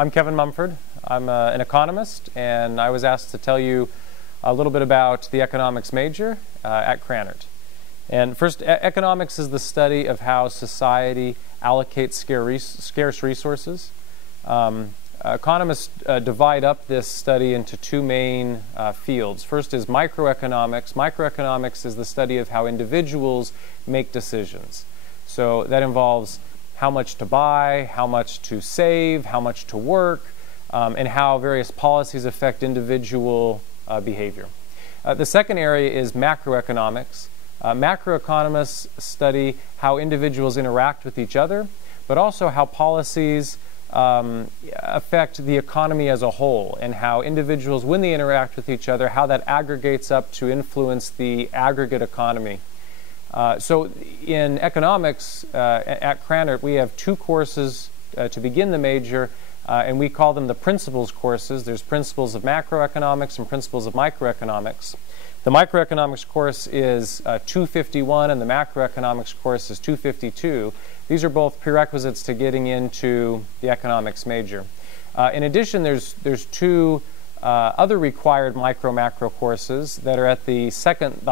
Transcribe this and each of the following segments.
I'm Kevin Mumford. I'm an economist, and I was asked to tell you a little bit about the economics major at Krannert. And first, economics is the study of how society allocates scarce resources. Economists divide up this study into two main fields. First is microeconomics. Microeconomics is the study of how individuals make decisions. So that involves how much to buy, how much to save, how much to work, and how various policies affect individual behavior. The second area is macroeconomics. Macroeconomists study how individuals interact with each other, but also how policies affect the economy as a whole, and how individuals, when they interact with each other, how that aggregates up to influence the aggregate economy. So in economics at Krannert, we have two courses to begin the major, and we call them the principles courses. There's principles of macroeconomics and principles of microeconomics. The microeconomics course is 251 and the macroeconomics course is 252. These are both prerequisites to getting into the economics major. In addition, there's two other required micro-macro courses that are at the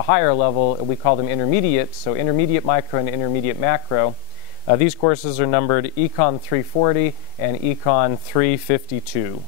higher level. We call them intermediate, so intermediate micro and intermediate macro. These courses are numbered Econ 340 and Econ 352.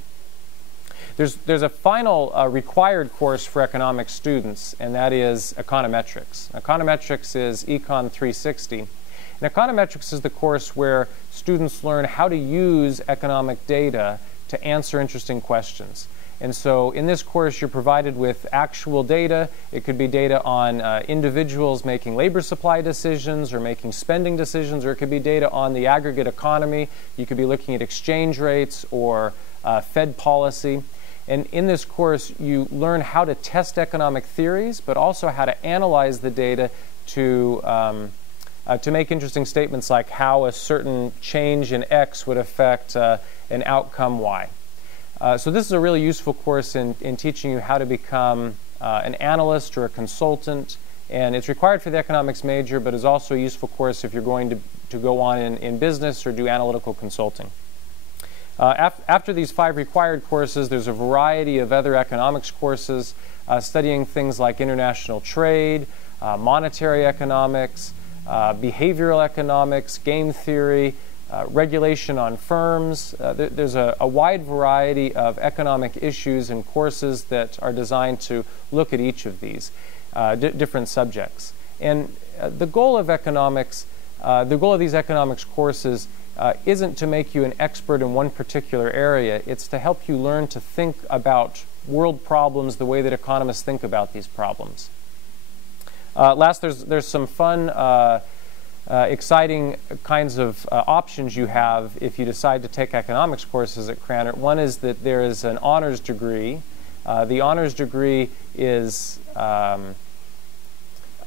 There's a final required course for economics students, and that is econometrics. Econometrics is Econ 360. And econometrics is the course where students learn how to use economic data to answer interesting questions. And so in this course, you're provided with actual data. It could be data on individuals making labor supply decisions or making spending decisions, or it could be data on the aggregate economy. You could be looking at exchange rates or Fed policy. And in this course, you learn how to test economic theories, but also how to analyze the data to make interesting statements like how a certain change in X would affect an outcome Y. So this is a really useful course in teaching you how to become an analyst or a consultant, and it's required for the economics major, but is also a useful course if you're going to go on in business or do analytical consulting. After these 5 required courses, there's a variety of other economics courses studying things like international trade, monetary economics, behavioral economics, game theory, regulation on firms. There's a wide variety of economic issues and courses that are designed to look at each of these different subjects. And the goal of these economics courses isn't to make you an expert in one particular area. It's to help you learn to think about world problems the way that economists think about these problems. Last, there's some fun exciting kinds of options you have if you decide to take economics courses at Krannert. One is that there is an honors degree. The honors degree is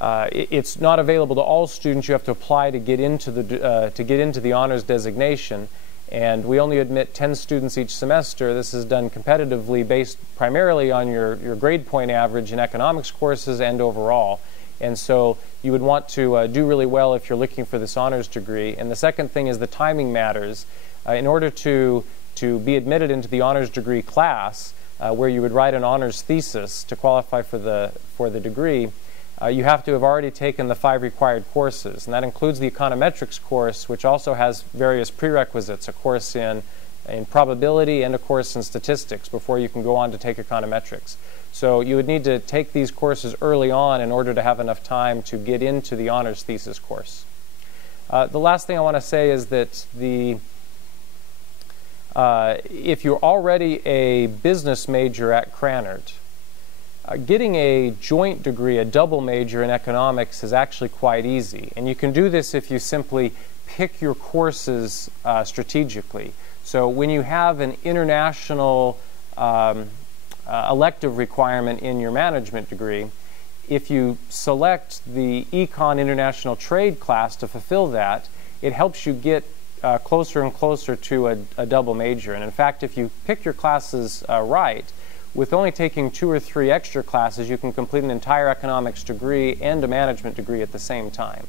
it's not available to all students. You have to apply to get into the honors designation, and we only admit 10 students each semester. This is done competitively based primarily on your grade point average in economics courses and overall. And so you would want to do really well if you're looking for this honors degree. And the second thing is the timing matters. In order to be admitted into the honors degree class, where you would write an honors thesis to qualify for the degree, you have to have already taken the 5 required courses. And that includes the econometrics course, which also has various prerequisites, a course in probability and a course in statistics before you can go on to take econometrics. So you would need to take these courses early on in order to have enough time to get into the honors thesis course. The last thing I want to say is that if you're already a business major at Krannert, getting a joint degree, a double major in economics, is actually quite easy. And you can do this if you simply pick your courses strategically. So when you have an international elective requirement in your management degree, if you select the Econ International Trade class to fulfill that, it helps you get closer and closer to a double major. And in fact, if you pick your classes right, with only taking 2 or 3 extra classes, you can complete an entire economics degree and a management degree at the same time.